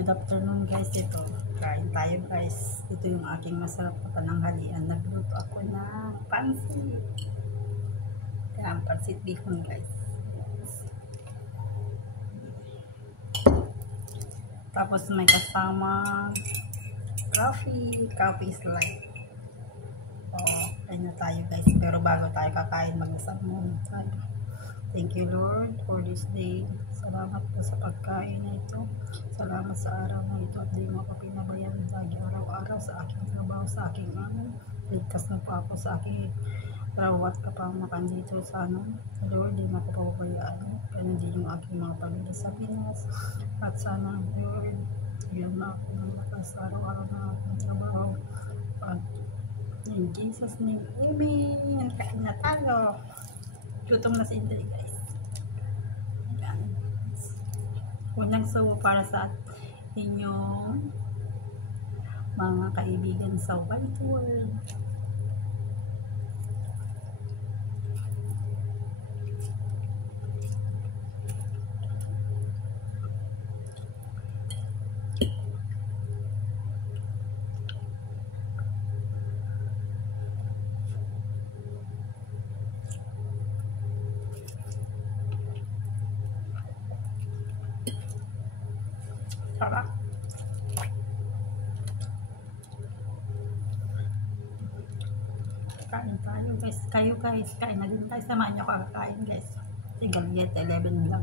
Good afternoon guys, ito kain tayo guys. Ito yung aking masarap na pananghalian. Nagluto ako ng pansit. Yan, pansit bihon guys. Tapos may kasama coffee is life. Kain na tayo guys. Pero bago tayo kakain, mag-isang muna tayo. Thank you Lord for this day. Salamat po sa pagkain na ito. Salamat sa araw na ito at di mo ako pinabayaan lagi araw-araw sa aking trabaho, sa aking ligtas na po ako sa aking rawat kapamakan dito sa Lord, di mo ako pababayaan. Kaya nandiyan yung aking mga pamilya sa Pinas. At sana Lord, yun na ako ng lakas araw-araw na aking trabaho. At in Jesus name, Amen. Kain na tayo. Gutom na si Inday guys. Yan. Unang sawa para sa inyong mga kaibigan sa White World. Sarap. Kain tayo guys. Kayo guys, kain na din tayo. Samahan nyo ako kakain guys. Single get 11 vlog.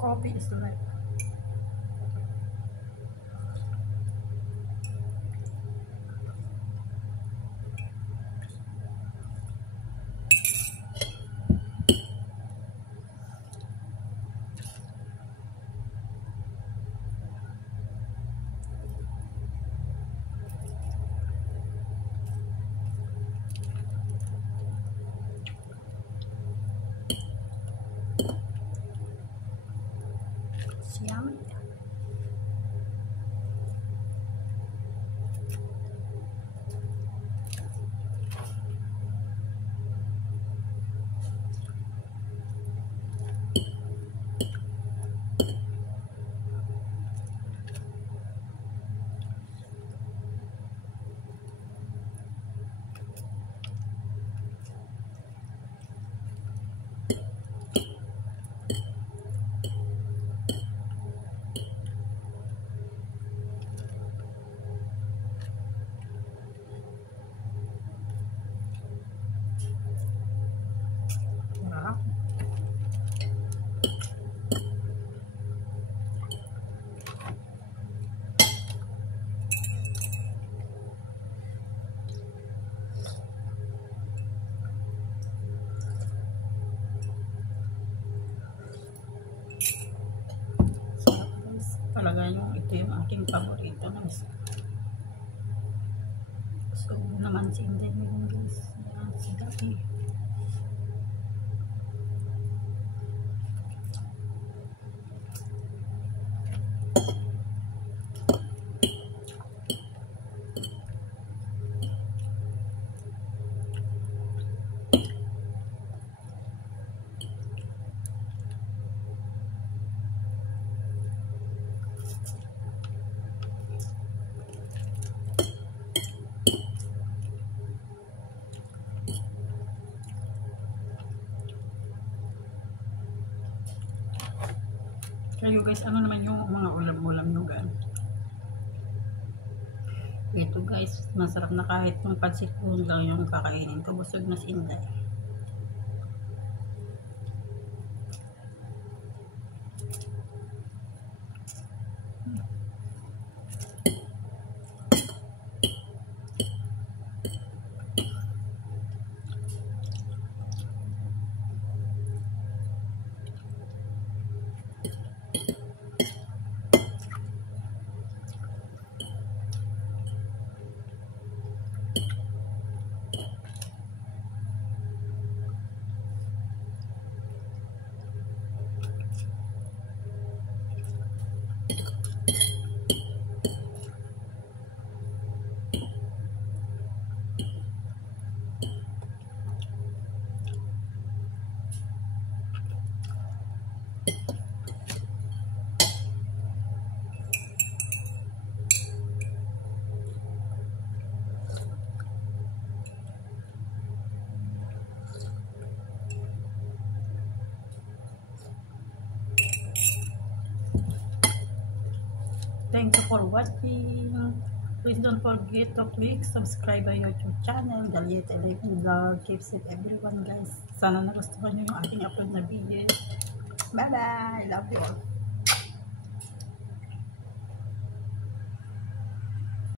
Coffee is life. Yum. Talaga ito yung aking paborito na isa. So naman si Inday mo guys. Yan, si Gabi. Kayo guys, ano naman yung mga ulam-ulam nyo gan? Ito guys, masarap na kahit yung pansit lang yung kakainin ko. Busog na si Inday. Thank you for watching. Please don't forget to click subscribe my YouTube channel, Daliet 11 Vlog. Keep safe everyone guys. Sana nagustuhan nyo yung ating upload na video. Bye bye! Love you all.